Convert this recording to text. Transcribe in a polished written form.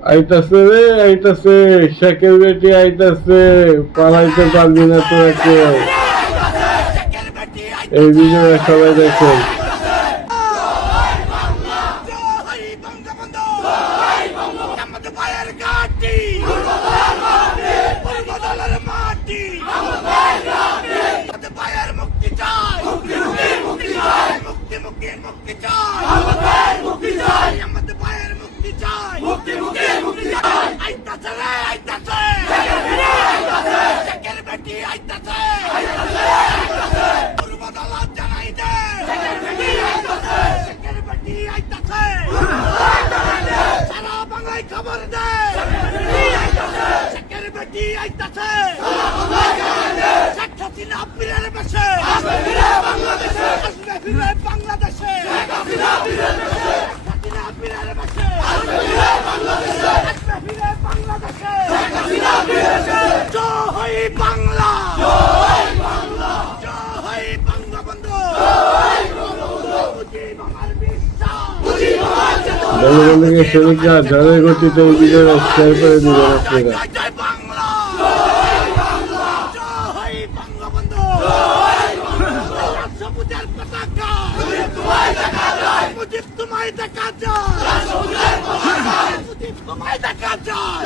আইতাছে রে, আইতাছে, শেখের বেটি আইতাছে, পালাইতে পারবি না তোরা কেউ। এই ভিডিওটা সবাই দেখেন। সারা বাংলায় খবর দেয় শেখের বেটি আইতাছে শেখ হাসিনা ফিরে বসে আসবে ফিরে বাংলাদেশে আসবে ফিরে বাংলাদেশে শেখ হাসিনা ফিরে বসে হাসিনা ফিরে বসে আসবে ফিরে বাংলাদেশে আসবে ফিরে বাংলাদেশে শেখ হাসিনা ফিরে বসে জয় বাংলা জয় বাংলা জয় বঙ্গবন্ধু জয় বঙ্গবন্ধু মুজিব আমার বিশ্বাস মুজিব আমার চেতনা বঙ্গবন্ধুকে শ্রমিকরা ঝড়ের গতিতে এই ভিডিওটা শেয়ার করে দিবেন আপনারা। জয় বাংলা জয় বাংলা জয় বঙ্গবন্ধু জয় বঙ্গবন্ধু সবুজের পতাকা তোমায় দেখা যায় মুজিব তোমায় দেখা যায় সবুজের পতাকা মুজিব তোমায় দেখা যায়